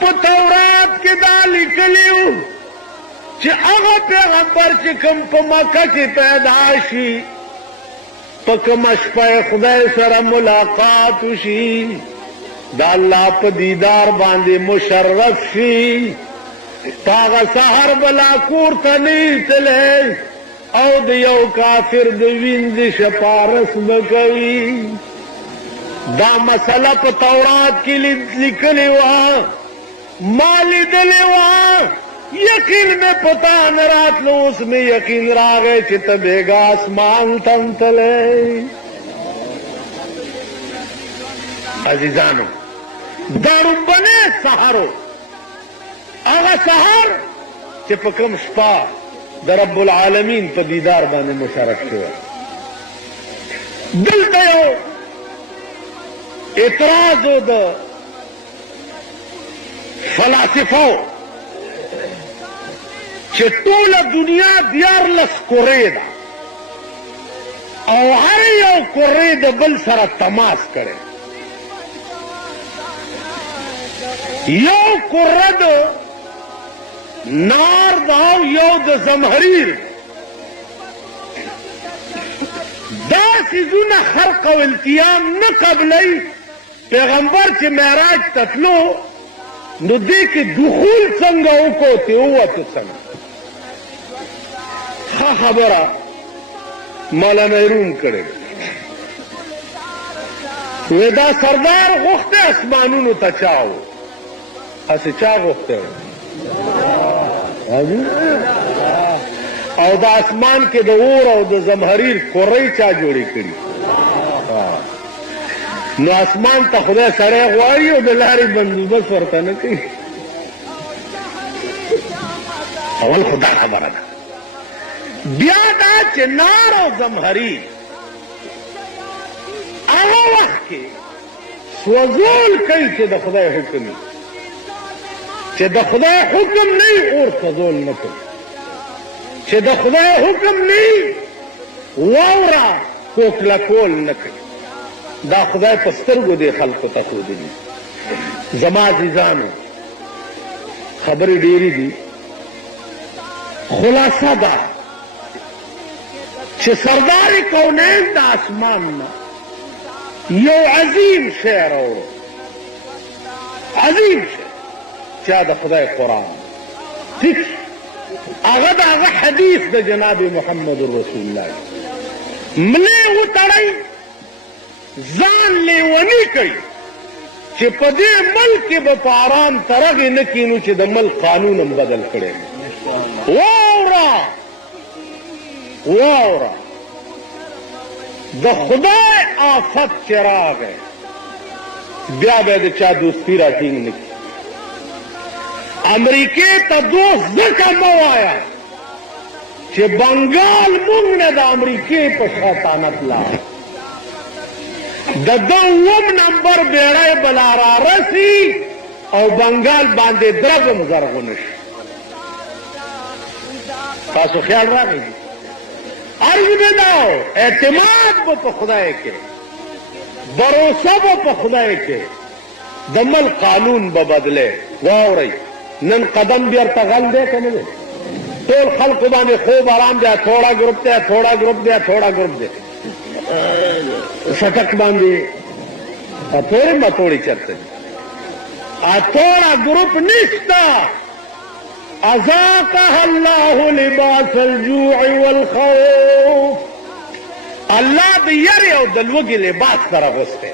په تورات کې دا لیکلي وو چې هغه پیغمبر چې کوم په مکه کې پیدا شي په کومه شپه یې خدای سره ملاقات وشي د الله په دیدار باندې مشرف شي پاغه سحر بلا کور ته نه تللی او د یو کافر د وینځ شپارس به کوي دا مسله په تورات کې لیکلې وه ما لیدلې وه یقین مې پتا نه راتلو اوس مې یقین راغی چې ته بیګا اسمان ته هم تللی عزیزانو دا رنبنی سحرو هغه سحر چې په کوم شپه د رب العالمین په دیدار باندې مشرف شوی دلته یو اعتراض و د فلاسفو چې ټوله دنیا 14 کرې ده او هر یو کرې د بل سره تماس کړی یو کره د نار دا یو د زمهریر دا سیزونه خلق او التیام نه قبلی پیغمبر چې معراج ته تلو نو دې کې دخول څنګه وکړو ته ووتو څنګه ښه خبره مولانا روم کړې وی دا سردار غوښته اسمانونو ته چا و هسې چا غوښته او د اسمان کې د اور او د زمهریر کورې چا جوړې کړي نو اسمان ته خدای سړی غواړي او د لارې بندوبست ورته نه کوي اول خدا خبره ده بیا دا چې نار او زمهریر هغه وخت کې سوځول کوي چې د خدای حکم وي چې د خدای حکم نه وي اور سوځول نه کوي چې د خدای حکم نه وي واوره کوکله کول نه کوي دا خدای په سترګو دې خلقو ته ښودلي زما عزیزانو خبرې ډېرې دي خلاصہ دا چې سردار کونین د اسمان نه یو عظیم شعر اورو، عظیم شعر چا د خدای قرآن ٹھیک هغه د هغه حدیث د جناب محمد رسول الله ملې وتړئ ځان لیونی کوي چې په دې ملک کې به په آرام ترغې نه کینو چې د ملک قانون هم بدل کړی واوره واوره د خدای آفت چې راغی بیا به د چا دوستي راټینګ نه کړي. امریکې ته دوست ځکه مه وایه چې بنګال مونږ نه د امریکې په شیطانت لاړ د ده 9 نمبر بیړی به لا رارسي او بنګال باندې درب هم زرغونه شي. تاسو خیال راغی عرض میں داؤ اعتماد با پا خدای کے بروسہ با پا خدای کے دمل قانون با بدلے واو رئی نن قدم بیار تغل دے کنے دے طول خلق بانے خوب آرام دیا تھوڑا گروپ دیا تھوڑا گروپ دیا تھوڑا گروپ دیا سٹک باندے تھوڑی ما توڑی چرتے تھوڑا گروپ نشتا اذاقها الله لباس الجوع والخوف اللہ د یری او د لوږې لباس سره اغوستی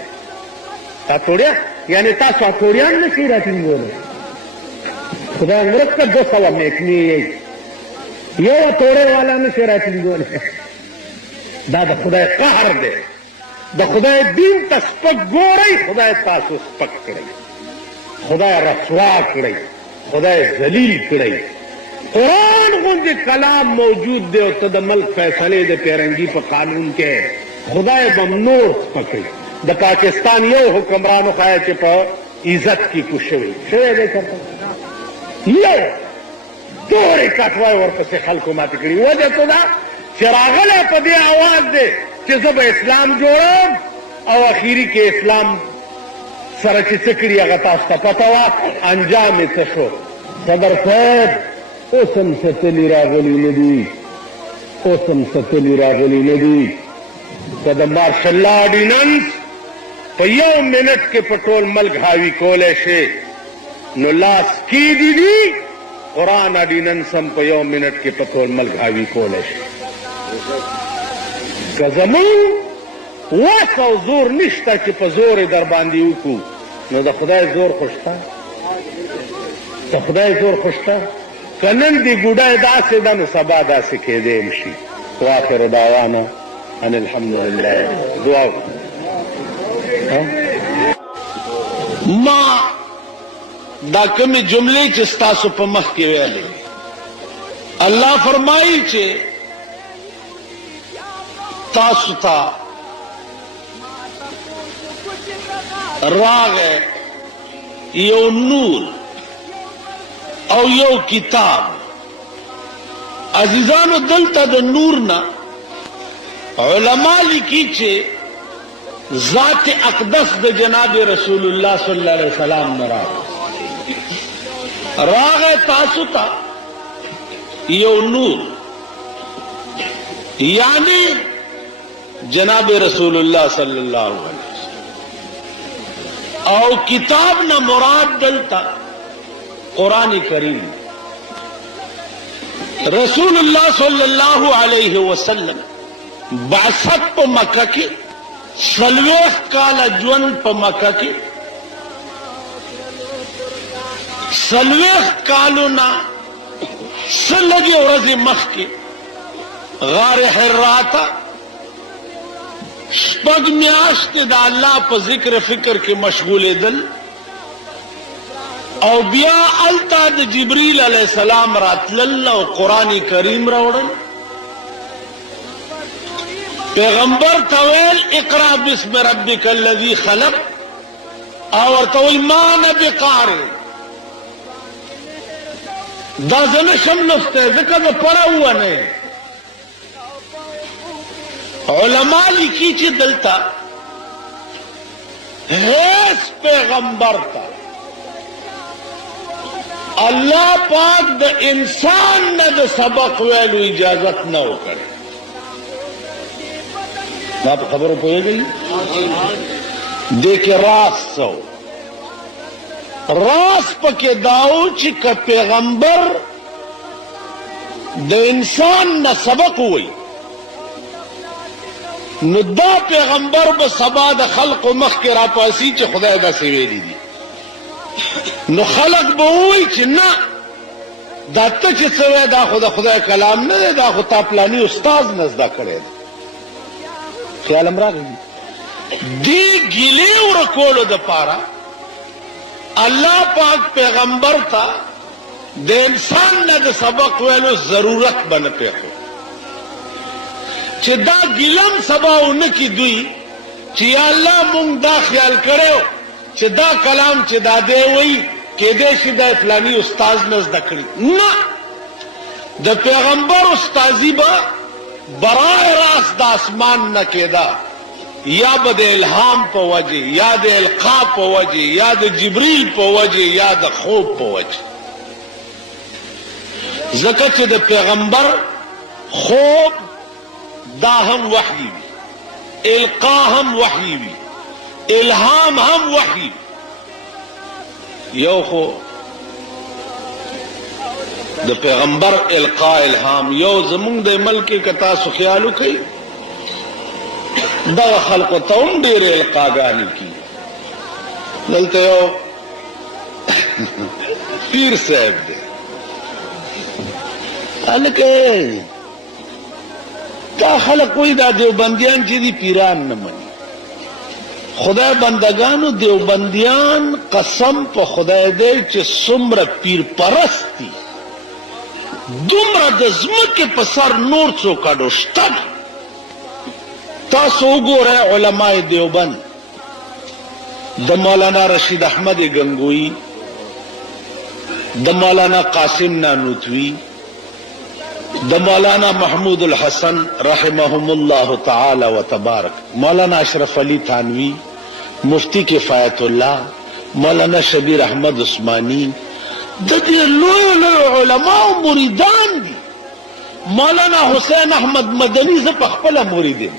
تا توړیا یعنی تاسو توړیان نه شئ راټینګولی خدای مرګ ته 200 میکني یې یو توړی والا نه شئ راټینګولی دا د خدای قهر دی د خدای دین ته سپک ګورئ خدای تاسو سپک کړئ خدای رسوا کړئ خدای ذلیل کړی قرآن غوندې کلام موجود دی او ته د ملک فیصلې د پیرنګي په قانون کې خدای بم نور سپکوي. د پاکستان یو حکمران وښایه چې په عزت کې کوز شوی دی چېرته یو دورې کټوای ورپسې خلکو ماتې کړي وجه څه ده چې راغلی په دې اواز دی چې زه به اسلام جوړم او اخیري کې اسلام سره چې څه کړي هغه تاسو ته پته وه انجام یې څه شو. صدر صاحب اوس هم ستلي راغلي نه دي اوس هم ستلي راغلي نه دي که د مارشل لا آرډیننس په 1 منټ کې په ټول ملک حاوي کولی شي نو لاس کیدي دي قرآن آرډیننس هم په 1 منټ کې په ټول ملک حاوي کولی شي. که زمونږ وس او زور نشته چې په زور در باندې وکړو نو د خدای زور خو شته د خدای زور خو شته که نن دې ګوډی داسې ده نو سبا داسې کېدی هم شي. واخر دعوانا ان الحمدلله دعا ما دا کومې جملې چې ستاسو په مخ کې ویلې الله فرمایي چې تاسو ته راغه یو نور او یو کتاب. عزیزانو دلته د نور نه علما لیکي چې ذات اقدس د جناب رسول الله صلی الله علیه وسلم نه راغه تاسو ته یو نور یعنی جناب رسول الله صلی الله علیه وسلم او کتاب نہ مراد دلتا قرآن کریم. رسول اللہ صلی اللہ علیہ وسلم بعثت پا مکہ کی 40 کال جون پا مکہ کی 40 کالونا سلگی ورزی مخ کی غار حراتا شپږ میاشتې د الله په ذکر فکر کې مشغول دل او بیا التا د جبريل علیہ السلام راتلل او قرآن کریم راوړل پیغمبر تویل اقرا بسم ربک الذی خلق او ورتوی ما نبی قاری دا زنه شملسته ځکه د پړه ونه علماء لکھی چی دلتا حیث پیغمبر تا اللہ پاک دا انسان نہ دا سبق ویلو اجازت نہ ہو کرے. آپ خبر پوئے گئی دیکھے راس سو راس پکے داؤ چکا پیغمبر دا انسان نہ سبق ہوئی نو دا پیغمبر با سبا دا خلق و مخ کے راپاسی چی خدای دا سویلی دی نو خلق با ہوئی چی نا دا تا چی سوی دا خدای کلام نا دے دا خود تاپلانی استاز نزدہ کرے دا خیال امرا گئی دی گلے و رکولو دا پارا اللہ پاک پیغمبر تا دے انسان نا دا سبق ویلو ضرورت بن پیخو چی دا گلم سباو نکی دوی چی یا اللہ مونگ دا خیال کرے ہو چی دا کلام چی دا دے وئی کہ دے شی دا فلانی استاز نزدہ کری نا دا پیغمبر استازی با براہ راست دا اسمان نکی دا یا با دا الہام پا وجہ یا دا القا پا وجہ یا دا جبریل پا وجہ یا دا خوب پا وجہ ذکر چی دا پیغمبر خوب دا ہم وحی بھی القا ہم وحی بھی الہام ہم وحی بھی یو خو دا پیغمبر القا الہام یو زمونگ دا ملکی کتا سو خیالو کئی دا خلق تا ان دیر القا گانی کی دلتا یو پیر صاحب دے الکے دا خلق کوئی دا دیوبندیان چی دی پیران نمانی خدای بندگانو دیوبندیان قسم پا خدای دے چی سمر پیر پرستی دومر دزمک پسر نور چو کڑو شتب تاسو گو رہے علماء دیوبند دا مولانا رشید احمد گنگوئی دا مولانا قاسم نانوتوی دا مولانا محمود الحسن رحمهم اللہ تعالی و تبارک مولانا اشرف علی تھانوی مفتی کفایت اللہ مولانا شبیر احمد عثمانی دا دی لوی علماء و مریدان دی مولانا حسین احمد مدنی سے پخپلا مریدین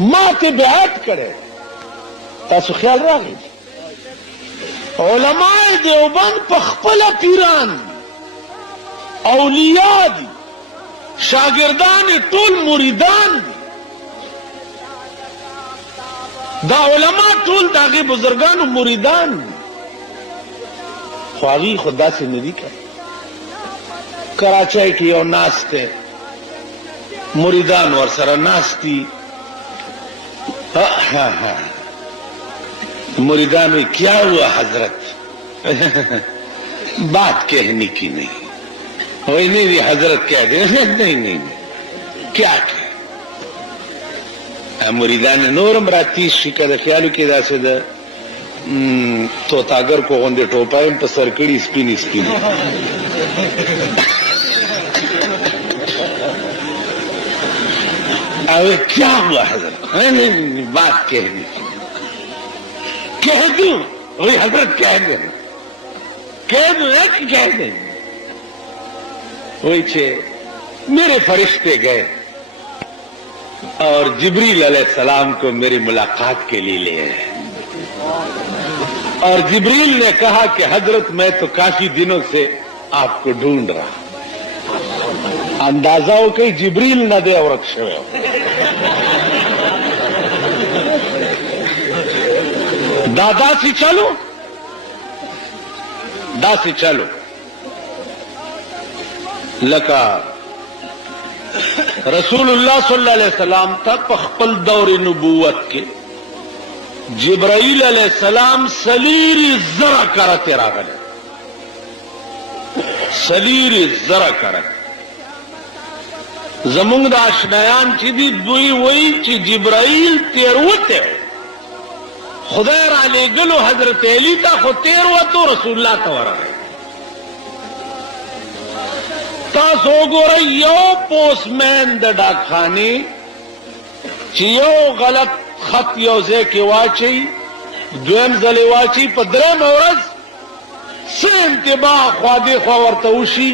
ما تے بیعت کرے تاسو خیال را گئی علماء دیوبند پخپلا پیران دی اولیاء دی شاگردان طول مریدان دی دا علماء طول داغی بزرگان و مریدان دی خواہی خدا سے ندی کر کراچائی کی او ناس تے مریدان ور سر ناس تی مریدان میں کیا ہوا حضرت بات کہنے کی نہیں وہی نہیں حضرت کہہ دے نہیں کیا کہ مریدان نورم راتی شکر خیالو کی دا سے دا تو تاگر کو غندے ٹوپائیں پا سرکڑی سپینی اوے کیا ہوا حضرت نہیں بات کہنے کی کہہ دوں وہی حضرت کہہ دیں کہہ دوں کہہ دیں وہی چھے میرے فرشتے گئے اور جبریل علیہ السلام کو میری ملاقات کے لیے لے آئے اور جبریل نے کہا کہ حضرت میں تو کافی دنوں سے آپ کو ڈھونڈ رہا اندازہ ہو کہ جبریل نہ دے اور اکشوے ہو دادا سی چلو لکا رسول اللہ صلی اللہ علیہ وسلم تا پخپل دور نبوت کے جبرائیل علیہ السلام سلیری زرہ کرتے راگلے سلیری زرہ کرتے زمونگ دا اشنایان چی دی دوئی وئی چی جبرائیل تیروتے ہو خدای را لے گلو حضرت علی تا خود تیروتو رسول اللہ تورا ہے تاسو گو رہی یو پوس مین دا ڈاک خانی چی یو غلط خط یو زے کی واچی دویم زلی واچی پا درم ورز څه انتباه خوا دې خوا ورته وشي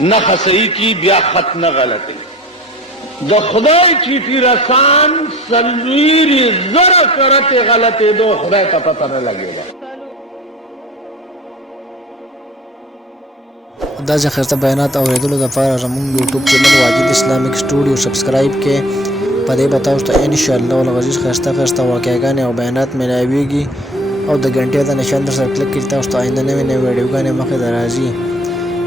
نښه صحیح کی بیا خط نه غلطوي د خدای چیټي رسان 40,000 کرتې غلطېدو خدای ته پته نه لګېده. داسې ښایسته بیانات اورېدلو دپاره زموږ YouTube channel Wajid Islamic studio subscribe کړئ. په دې به تاسو ته انشاءالله العزیز ښایسته واقعګانې او بیانات میلاویږي او د ګنټې د نشان در سره کلک کړئ. تاسو ته آینده نوې نوې ویډیوګانې مخې ته راځي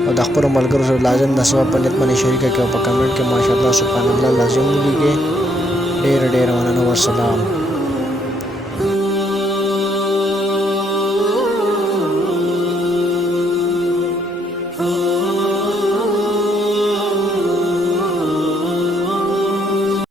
او د خپلو ملګرو سره لازم د ثواب په نیت باندې شریکه کړئ او په کمنټ کې ماشاءالله سبحان الله لازم ولیکئ. ډېره مننه. والسلام.